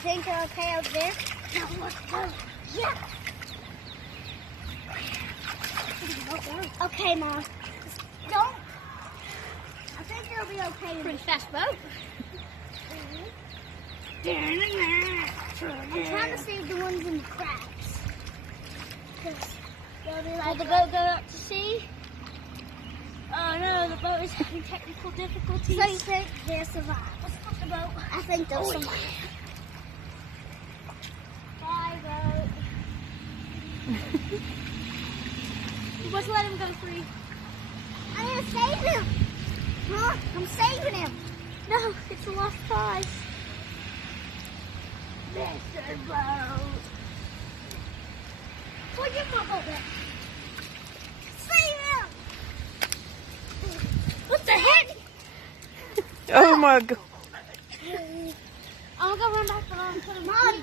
You think you're okay out there? No, let's go. Yeah. Okay, Mom. Don't. I think you'll be okay. Pretty fast boat. I'm trying to save the ones in the cracks. Will the boat go out to sea? Oh no, the boat is having technical difficulties. So you think they'll survive? Let's put the boat. I think they'll survive. Bye, boat. Let's let him go free. I'm gonna save him. Huh? I'm saving him. No, it's a lost prize. Mr. Boat. Where'd you pop over? Save him! What the heck? Oh my God. I'm gonna go run back for him. Mom,